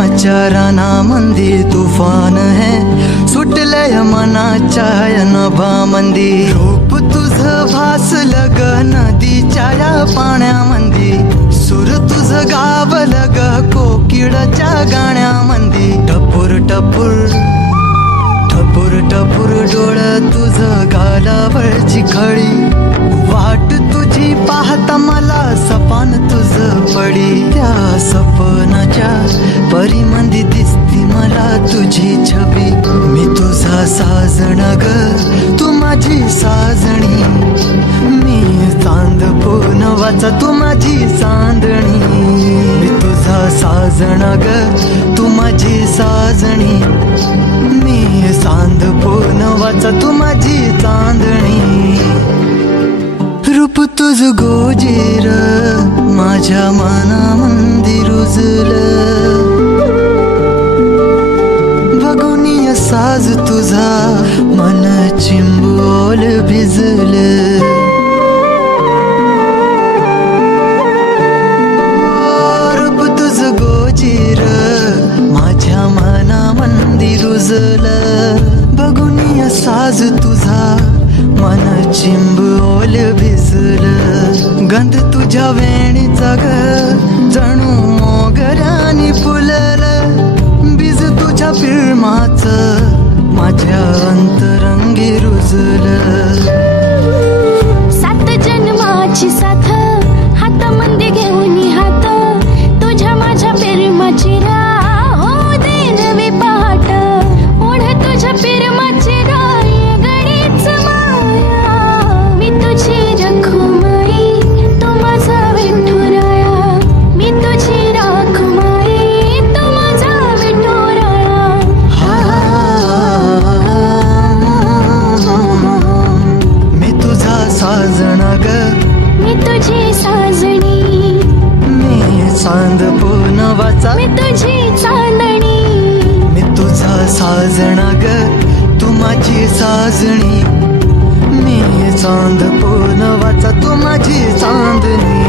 प्रेमाच्या रानामंदी तुफान है सुटलय मनाच्या नभामंदी रूप तुझं भासलं ग नदीच्या या पाण्यामंदी सूर तुझं गावलं ग कोकिळाच्या गाण्यामंदी टपूर टपूर टपूर टपूर डोळं तुझं गालावरची खळी वाट तुझी पाहता मला सपान तुझं पडी त्या सपनाच्या परीमंदी दिसती मला तुझी छबी मी तुझा साजण ग तू माझी साजणी मी चांद पूनवाचा तू माझी चांदणी मी तुझा साजण ग तू माझी साजणी मी चांद पूनवाचा तू माझी चांदणी रूप तुझ गोजीर माझ्या मनामंदी रुजलं बघून साज तुझा मन चिंबोल भिजलं रूप तुझ गोजीर माझ्या मनामंदी रुजलं बघून साज तुझा मन चिंबोल भिजलं गंध तुझ्या वेणीचा ग जणू मोगऱ्यानी फुललं बीज तुझ्या प्रेमाचं माझ्या अंतरंगी रुजलं सात जन्माची साथ हातामध्ये घेऊन हात तुझ्या माझ्या प्रेमाची राह हो दे नवी पहाट ओढ तुझ्या प्रेमाची चांद पूनवाचा मी तुझी चांदणी मी तुझा साजणा ग तू माझी साजणी मी चांद पूनवाचा तू माझी चांदणी